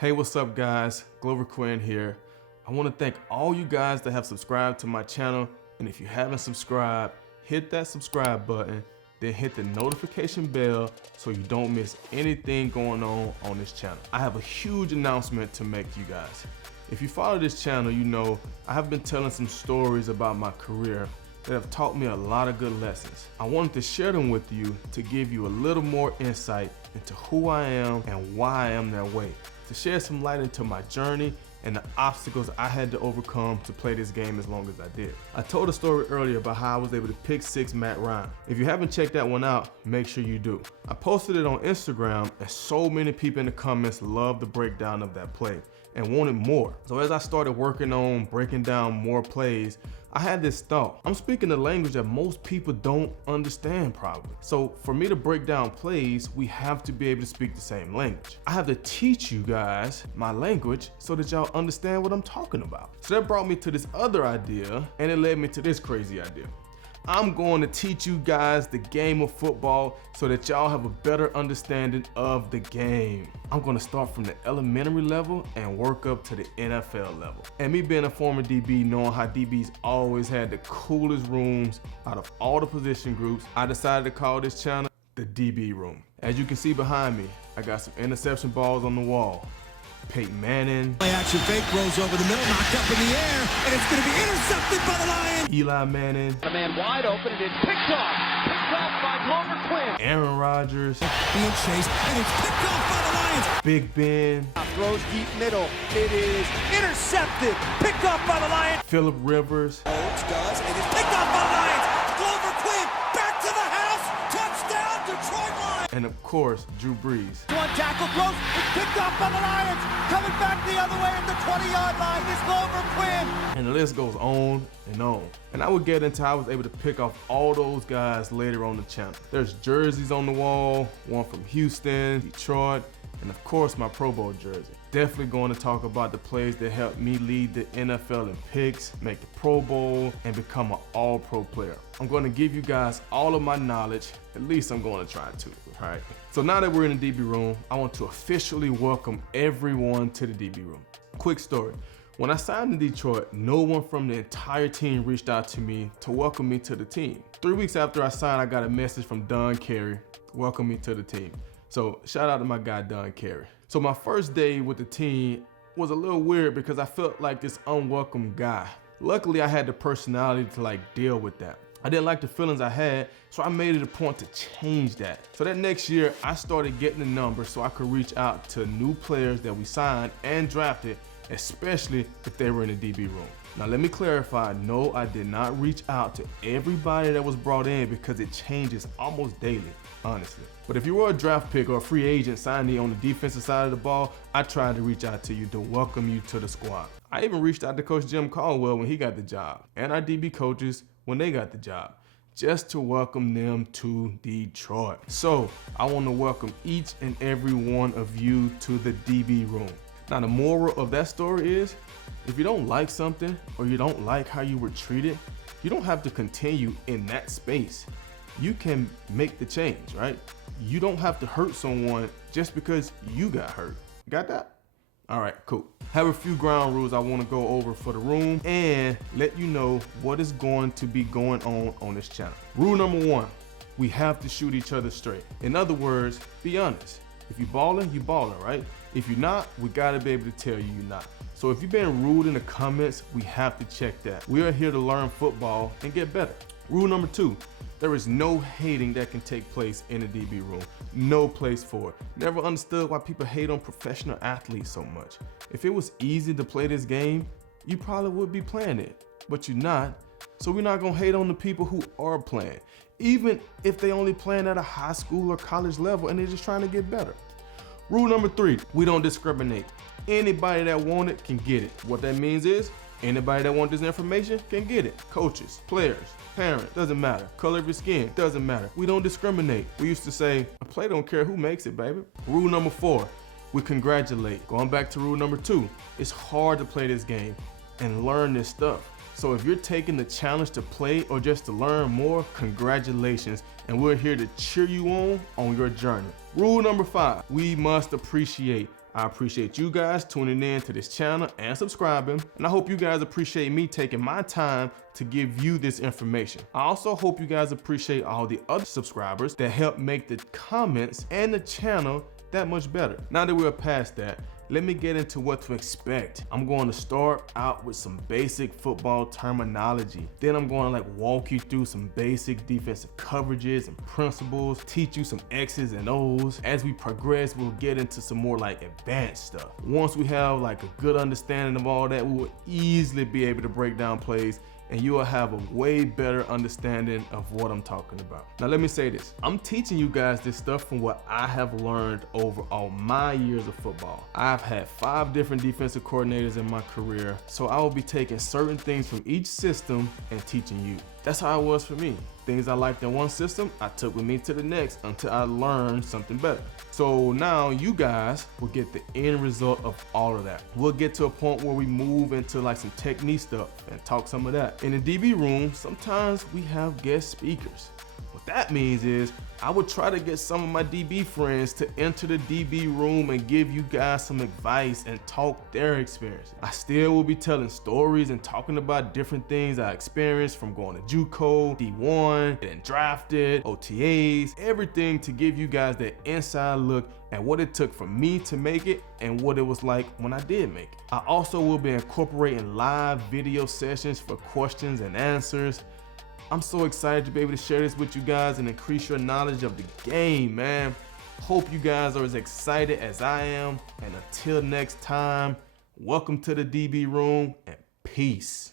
Hey, what's up guys? Glover Quin here. I want to thank all you guys that have subscribed to my channel, and if you haven't subscribed, hit that subscribe button, then hit the notification bell so you don't miss anything going on this channel. I have a huge announcement to make to you guys. If you follow this channel, you know I have been telling some stories about my career that have taught me a lot of good lessons. I wanted to share them with you to give you a little more insight into who I am and why I am that way, to shed some light into my journey and the obstacles I had to overcome to play this game as long as I did. I told a story earlier about how I was able to pick six Matt Ryan. If you haven't checked that one out, make sure you do. I posted it on Instagram and so many people in the comments loved the breakdown of that play and wanted more. So as I started working on breaking down more plays, I had this thought. I'm speaking a language that most people don't understand probably. So for me to break down plays, we have to be able to speak the same language. I have to teach you guys my language so that y'all understand what I'm talking about. So that brought me to this other idea, and it led me to this crazy idea. I'm going to teach you guys the game of football so that y'all have a better understanding of the game. I'm going to start from the elementary level and work up to the NFL level. And me being a former DB, knowing how DBs always had the coolest rooms out of all the position groups, I decided to call this channel the DB Room. As you can see behind me, I got some interception balls on the wall. Peyton Manning. Play action fake, rolls over the middle, knocked up in the air, and it's going to be intercepted by the Lions. Eli Manning. A man wide open, and it's picked off. Picked off by Glover Quin. Aaron Rodgers. Field chase, and it's picked off by the Lions. Big Ben. Throws deep middle. It is intercepted. Picked off by the Lions. Phillip Rivers. Holmes does, and it's picked off by the Lions. Glover Quin, back to the house. Touchdown, Detroit Lions. And of course, Drew Brees. One tackle throws. It's picked off by the Lions. Coming back the other way at the 20-yard line is Glover Quin. And the list goes on and on. And I would get into how I was able to pick off all those guys later on the channel. There's jerseys on the wall, one from Houston, Detroit, and of course my Pro Bowl jersey. Definitely going to talk about the plays that helped me lead the NFL in picks, make the Pro Bowl, and become an all-pro player. I'm going to give you guys all of my knowledge, at least I'm going to try to, all right? So now that we're in the DB room, I want to officially welcome everyone to the DB room. Quick story. When I signed in Detroit, no one from the entire team reached out to me to welcome me to the team. 3 weeks after I signed, I got a message from Don Carey, welcome me to the team. So shout out to my guy, Don Carey. So my first day with the team was a little weird because I felt like this unwelcome guy. Luckily, I had the personality to deal with that. I didn't like the feelings I had, so I made it a point to change that. So that next year, I started getting the numbers so I could reach out to new players that we signed and drafted, especially if they were in the DB room. Now let me clarify, no, I did not reach out to everybody that was brought in because it changes almost daily, honestly. But if you were a draft pick or a free agent signing on the defensive side of the ball, I tried to reach out to you to welcome you to the squad. I even reached out to Coach Jim Caldwell when he got the job, and our DB coaches when they got the job, just to welcome them to Detroit. So I want to welcome each and every one of you to the DB room. Now the moral of that story is, if you don't like something or you don't like how you were treated, you don't have to continue in that space. You can make the change, right? You don't have to hurt someone just because you got hurt. Got that? All right, cool. Have a few ground rules I want to go over for the room and let you know what is going to be going on this channel. Rule number 1, we have to shoot each other straight. In other words, be honest. If you ballin', you ballin', right? If you're not, we gotta be able to tell you you're not. So if you've been rude in the comments, we have to check that. We are here to learn football and get better. Rule number 2, there is no hating that can take place in the DB room. No place for it. Never understood why people hate on professional athletes so much. If it was easy to play this game, you probably would be playing it, but you're not. So we're not gonna hate on the people who are playing, even if they only playing at a high school or college level and they're just trying to get better. Rule number 3, we don't discriminate. Anybody that want it can get it. What that means is, anybody that want this information can get it. Coaches, players, parents, doesn't matter. Color of your skin, doesn't matter. We don't discriminate. We used to say, a play don't care who makes it, baby. Rule number 4, we congratulate. Going back to rule number 2, it's hard to play this game and learn this stuff. So if you're taking the challenge to play or just to learn more, congratulations, and we're here to cheer you on your journey. Rule number 5, we must appreciate I appreciate you guys tuning in to this channel and subscribing, and I hope you guys appreciate me taking my time to give you this information. I also hope you guys appreciate all the other subscribers that help make the comments and the channel that much better. Now that we're past that, let me get into what to expect. I'm going to start out with some basic football terminology. Then I'm going to walk you through some basic defensive coverages and principles, teach you some X's and O's. As we progress, we'll get into some more advanced stuff. Once we have a good understanding of all that, we will easily be able to break down plays, and you will have a way better understanding of what I'm talking about. Now let me say this, I'm teaching you guys this stuff from what I have learned over all my years of football. I've had 5 different defensive coordinators in my career, so I will be taking certain things from each system and teaching you. That's how it was for me. Things I liked in one system, I took with me to the next until I learned something better. So now you guys will get the end result of all of that. We'll get to a point where we move into some technique stuff and talk some of that. In the DB room, sometimes we have guest speakers. What that means is I would try to get some of my DB friends to enter the DB room and give you guys some advice and talk their experience. I still will be telling stories and talking about different things I experienced from going to JUCO, D1, getting drafted, OTAs, everything to give you guys that inside look at what it took for me to make it and what it was like when I did make it. I also will be incorporating live video sessions for questions and answers. I'm so excited to be able to share this with you guys and increase your knowledge of the game, man. Hope you guys are as excited as I am. And until next time, welcome to the DB room and peace.